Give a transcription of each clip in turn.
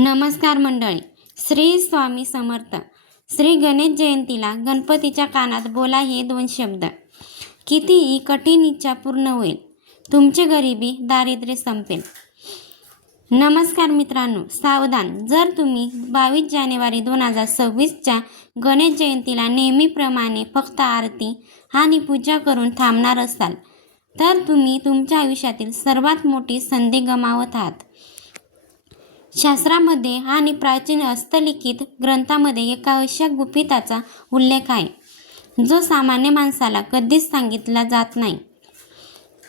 नमस्कार मंडळी. श्री स्वामी समर्थ. श्री गणेश जयंतीला गणपतीच्या कानात बोला हे 2 शब्द. कितीही कठीण इच्छा पूर्ण होईल. तुमची गरिबी दारिद्र्य संपेल. नमस्कार मित्रांनो, सावधान. जर तुम्ही 22 जानेवारी 2026च्या गणेश जयंतीला नेहमीप्रमाणे फक्त आरती आणि पूजा करून थांबणार असाल तर तुम्ही तुमच्या आयुष्यातील सर्वात मोठी संधी गमावत आहात. शास्त्रामध्ये आणि प्राचीन हस्तलिखित ग्रंथामध्ये एका अशा गुपिताचा उल्लेख आहे जो सामान्य माणसाला कधीच सांगितला जात नाही.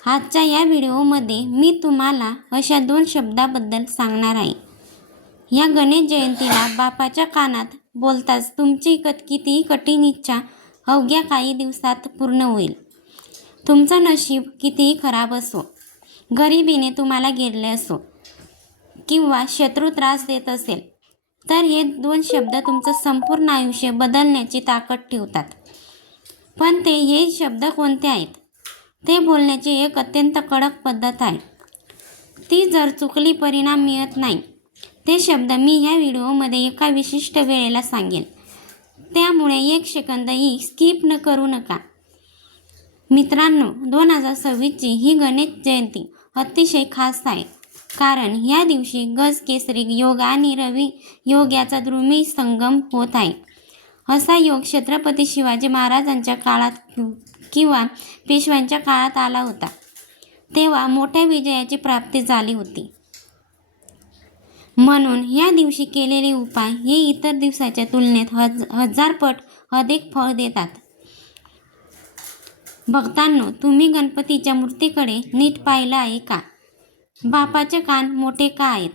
आजच्या या व्हिडिओमध्ये मी तुम्हाला अशा 2 शब्दाबद्दल सांगणार आहे. या गणेश जयंतीला बापाच्या कानात बोलताच तुमची कितीही कठीण इच्छा अवघ्या काही दिवसात पूर्ण होईल. तुमचं नशीब कितीही खराब असो, गरिबीने तुम्हाला घेरले असो किंवा शत्रू त्रास देत असेल तर हे 2 शब्द तुमचं संपूर्ण आयुष्य बदलण्याची ताकद ठेवतात. पण हे शब्द कोणते आहेत ते बोलण्याची एक अत्यंत कडक पद्धत आहे. ती जर चुकली परिणाम मिळत नाही. ते शब्द मी ह्या व्हिडिओमध्ये एका विशिष्ट वेळेला सांगेन, त्यामुळे 1 सेकंदही स्किप करू नका. मित्रांनो, 2026ची ही गणेश जयंती अतिशय खास आहे, कारण ह्या दिवशी गज केसरी योग आणि रवी योग याचा दुर्मिळ संगम होत आहे. असा योग छत्रपती शिवाजी महाराजांच्या काळात किंवा पेशव्यांच्या काळात आला होता, तेव्हा मोठ्या विजयाची प्राप्ती झाली होती. म्हणून या दिवशी केलेले उपाय हे इतर दिवसाच्या तुलनेत 1000 पट अधिक फळ देतात. भक्तांनो, तुम्ही गणपतीच्या मूर्तीकडे नीट पाहिलं आहे का? बापाचे कान मोठे का आहेत?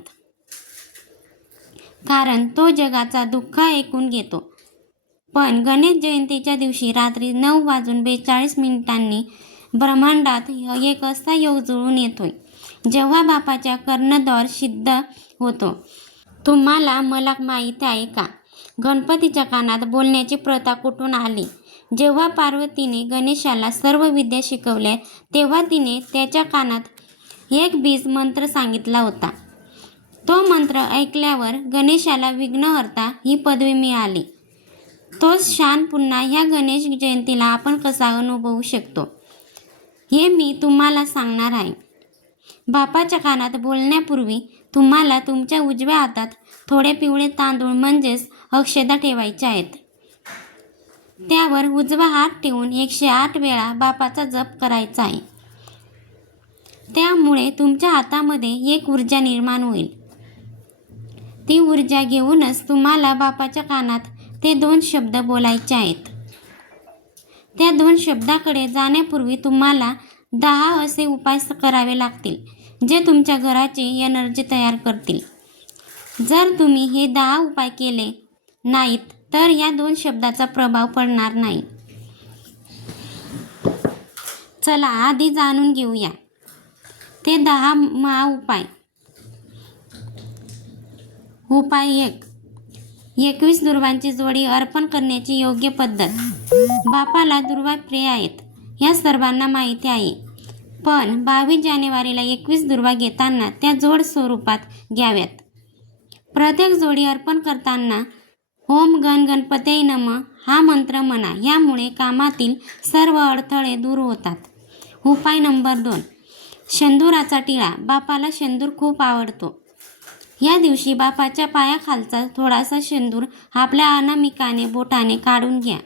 कारण तो जगाचा दुःख ऐकून घेतो. पण गणेश जयंतीच्या दिवशी रात्री 9:42 ब्रह्मांडात एक असा योग जुळून येतोय जेव्हा बापाच्या कर्णद्वार सिद्ध होतो. तुम्हाला मला माहीत आहे का, गणपतीच्या कानात बोलण्याची प्रथा कुठून आली? जेव्हा पार्वतीने गणेशाला सर्व विद्या शिकवल्या तेव्हा तिने त्याच्या कानात एक बीज मंत्र सांगितला होता. तो मंत्र ऐकल्यावर गणेशाला विघ्नहर्ता ही पदवी मिळाली. तोच क्षण पुन्हा ह्या गणेश जयंतीला आपण कसा अनुभवू शकतो हे मी तुम्हाला सांगणार आहे. बापाच्या कानात बोलण्यापूर्वी तुम्हाला तुमच्या उजव्या हातात थोडे पिवळे तांदूळ म्हणजेच अक्षता ठेवायचे आहेत. त्यावर उजवा हात ठेवून 108 वेळा बापाचा जप करायचा आहे. त्यामुळे तुमच्या हातामध्ये एक ऊर्जा निर्माण होईल. ती ऊर्जा घेऊनच तुम्हाला बापाच्या कानात ते 2 शब्द बोलायचे आहेत. त्या 2 शब्दाकडे जाण्यापूर्वी तुम्हाला 10 असे उपाय करावे लागतील जे तुमच्या घराची एनर्जी तयार करतील. जर तुम्ही हे 10 उपाय केले नाहीत तर या 2 शब्दाचा प्रभाव पडणार नाही. चला आधी जाणून घेऊया ते 10 महाउपाय. उपाय 1. 21 दुर्वांची जोडी अर्पण करण्याची योग्य पद्धत. बापाला दुर्वा प्रिय आहेत या सर्वांना माहिती आहे, पण 22 जानेवारीला 21 दुर्वा घेताना त्या जोड स्वरूपात घ्याव्यात. प्रत्येक जोडी अर्पण करताना ओम गण गणपतये नमः हा मंत्र म्हणा. यामुळे कामातील सर्व अडथळे दूर होतात. उपाय नंबर 2. शेंदुराचा टिळा. बापाला शेंदूर खूप आवडतो. या दिवशी बापाच्या पायाखालचा थोडासा शेंदूर आपल्या अनामिकाने बोटाने काढून घ्या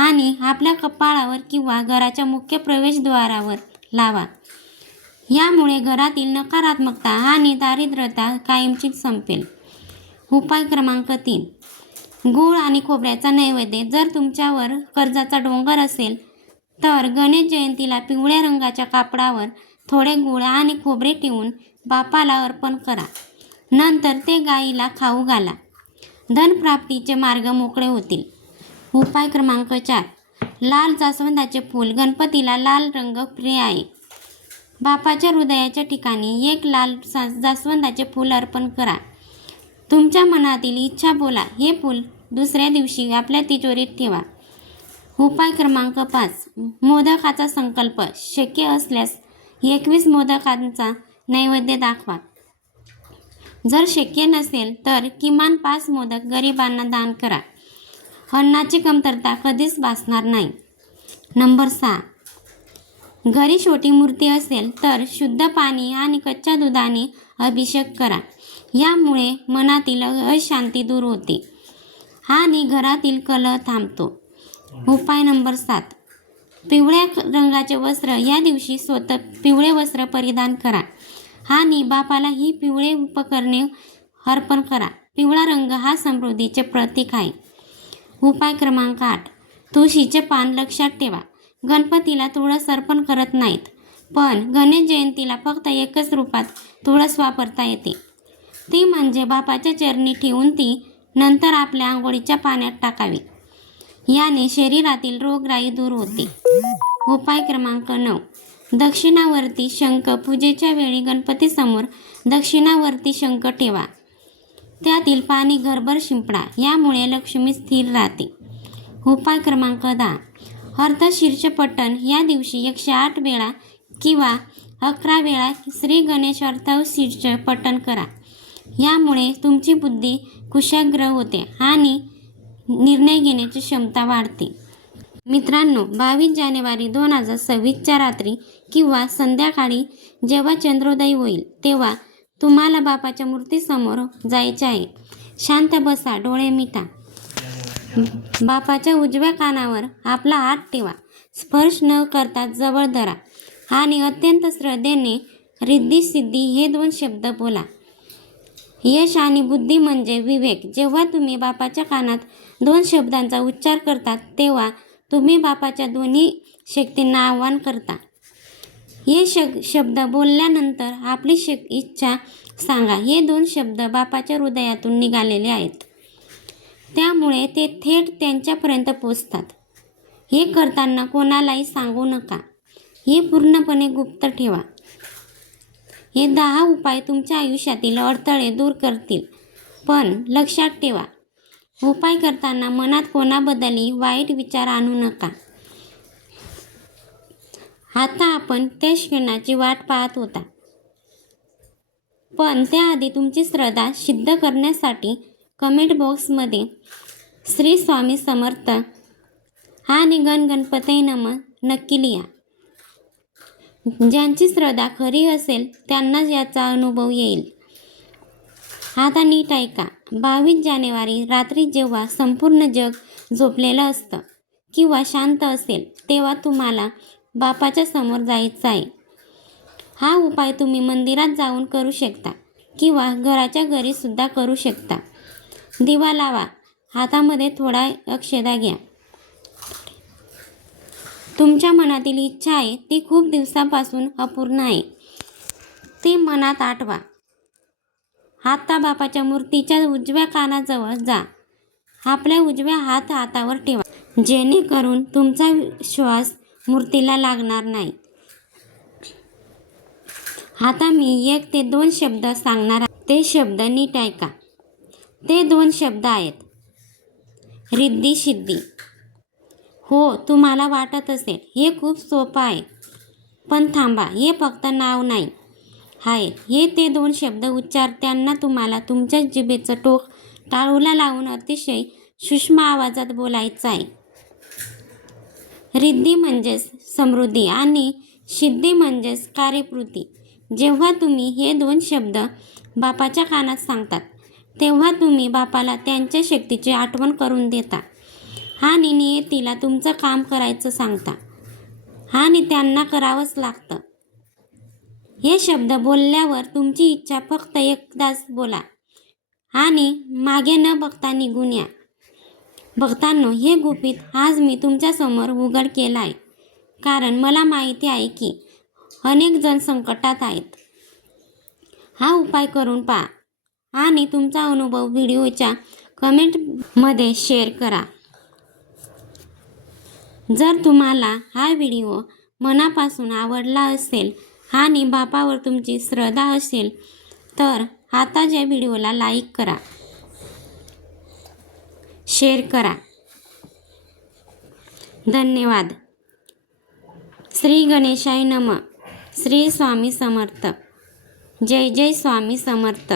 आणि आपल्या कपाळावर किंवा घराच्या मुख्य प्रवेशद्वारावर लावा. यामुळे घरातील नकारात्मकता आणि दारिद्र्यता कायमची संपेल. उपाय क्रमांक 3. गूळ आणि खोबऱ्याचा नैवेद्य. जर तुमच्यावर कर्जाचा डोंगर असेल तर गणेश जयंतीला पिवळ्या रंगाच्या कापडावर थोडे गूळ आणि खोबरे ठेवून बापाला अर्पण करा. नंतर ते गाईला खाऊ घाला. धनप्राप्तीचे मार्ग मोकळे होतील. उपाय क्रमांक 4. लाल जास्वंदाचे फूल. गणपतीला लाल रंग प्रिय आहे. बापाच्या हृदयाच्या ठिकाणी एक लाल जास्वंदाचे फूल अर्पण करा. तुमच्या मनातील इच्छा बोला. हे फूल दुसऱ्या दिवशी आपल्या तिजोरीत ठेवा. उपाय क्रमांक 5. मोदकाचा संकल्प. शक्य असल्यास 21 मोदकांचा नैवेद्य दाखवा. जर शक्य नसेल तर किमान 5 मोदक गरिबांना दान करा. अन्नाची कमतरता कधीच भासणार नाही. नंबर 6. घरी छोटी मूर्ती असेल तर शुद्ध पाणी आणि कच्च्या दुधाने अभिषेक करा. यामुळे मनातील अशांती दूर होते आणि घरातील कलह थांबतो. उपाय नंबर 7. पिवळ्या रंगाचे वस्त्र. या दिवशी स्वतः पिवळे वस्त्र परिधान करा आणि बापाला ही पिवळे उपकरणे अर्पण करा. पिवळा रंग हा समृद्धीचे प्रतीक आहे. उपाय क्रमांक 8. तुळशीचे पान. लक्षात ठेवा, गणपतीला तुळस अर्पण करत नाहीत, पण गणेश जयंतीला फक्त एकच रूपात तुळस वापरता येते, ती म्हणजे बापाच्या चरणी ठेवून ती नंतर आपल्या आंघोळीच्या पाण्यात टाकावी. याने शरीरातील रोगराई दूर होते. उपाय क्रमांक 9. दक्षिणावर्ती शंख. पूजेच्या वेळी गणपतीसमोर दक्षिणावर्ती शंख ठेवा. त्यातील पाणी घरभर शिंपडा. यामुळे लक्ष्मी स्थिर राहते. उपाय क्रमांक 10. अर्थशीर्ष पठण. या दिवशी 108 वेळा किंवा 11 वेळा श्री गणेश अर्थशीर्ष पठण करा. यामुळे तुमची बुद्धी कुशाग्र होते आणि निर्णय घेण्याची क्षमता वाढते. मित्रांनो, 22 जानेवारी 2026च्या रात्री किंवा संध्याकाळी जेव्हा चंद्रोदय होईल तेव्हा तुम्हाला बापाच्या मूर्तीसमोर जायचे आहे. शांत बसा, डोळे मिटा. बापाच्या उजव्या कानावर आपला हात ठेवा. स्पर्श न करता जवळ धरा आणि अत्यंत श्रद्धेने रिद्धी सिद्धी हे 2 शब्द बोला. यश आणि बुद्धी म्हणजे विवेक. जेव्हा तुम्ही बापाच्या कानात 2 शब्दांचा उच्चार करतात तेव्हा तुम्ही बापाच्या दोन्ही शक्तींना आवाहन करता. हे शब्द बोलल्यानंतर आपली इच्छा सांगा. हे 2 शब्द बापाच्या हृदयातून निघालेले आहेत, त्यामुळे ते थेट त्यांच्यापर्यंत पोचतात. हे करताना कोणालाही सांगू नका. हे पूर्णपणे गुप्त ठेवा. हे 10 उपाय तुमच्या आयुष्यातील अडथळे दूर करतील. पण लक्षात ठेवा, उपाय करताना मनात कोणाबद्दलही वाईट विचार आणू नका. आता आपण त्या क्षणाची वाट पाहत होता, पण त्याआधी तुमची श्रद्धा सिद्ध करण्यासाठी कमेंट बॉक्समध्ये श्री स्वामी समर्थ आणि गणपतये नमः नक्की लिहा. ज्यांची श्रद्धा खरी असेल त्यांनाच याचा अनुभव येईल. आता नीट ऐका. 22 जानेवारी रात्री जेव्हा संपूर्ण जग झोपलेलं असतं किंवा शांत असेल तेव्हा तुम्हाला बापाच्या समोर जायचं आहे. हा उपाय तुम्ही मंदिरात जाऊन करू शकता किंवा घराच्या घरीसुद्धा करू शकता. दिवा लावा. हातामध्ये थोडा अक्षदा घ्या. तुमच्या मनातील इच्छा आहे ती खूप दिवसापासून अपूर्ण आहे, ती मनात आठवा. आता बापाच्या मूर्तीच्या उजव्या कानाजवळ जा. आपल्या उजव्या हातावर ठेवा, जेणेकरून तुमचा श्वास मूर्तीला लागणार नाही. आता मी 1 ते 2 शब्द सांगणार आहे. ते शब्द नीट ऐका. ते 2 शब्द आहेत रिद्धी सिद्धी. हो, तुम्हाला वाटत असेल हे खूप सोपं आहे, पण थांबा, हे फक्त नाव नाही आहे. हे ते 2 शब्द उच्चारताना तुम्हाला तुमच्या जिभेचं टोक टाळूला लावून अतिशय सूक्ष्म आवाजात बोलायचं आहे. रिद्धी म्हणजेच समृद्धी आणि सिद्धी म्हणजेच कार्यपूर्ती. जेव्हा तुम्ही हे 2 शब्द बापाच्या कानात सांगतात तेव्हा तुम्ही बापाला त्यांच्या शक्तीची आठवण करून देता आणि नियतीला तुमचं काम करायचं सांगता आणि त्यांना करावंच लागतं. हे शब्द बोलल्यावर तुमची इच्छा फक्त एकदाच बोला आणि मागे न बघता निघून या. भक्तांनो, हे गुपित आज मी तुमच्यासमोर उघड केलं आहे, कारण मला माहिती आहे की अनेक जण संकटात आहेत. हा उपाय करून पहा आणि तुमचा अनुभव व्हिडिओच्या कमेंटमध्ये शेअर करा. जर तुम्हाला हा व्हिडिओ मनापासून आवडला असेल आणि बापावर तुमची श्रद्धा असेल तर आताच्या व्हिडिओला लाईक करा, शेअर करा. धन्यवाद. श्री गणेशाय नमः. श्री स्वामी समर्थ. जय जय स्वामी समर्थ.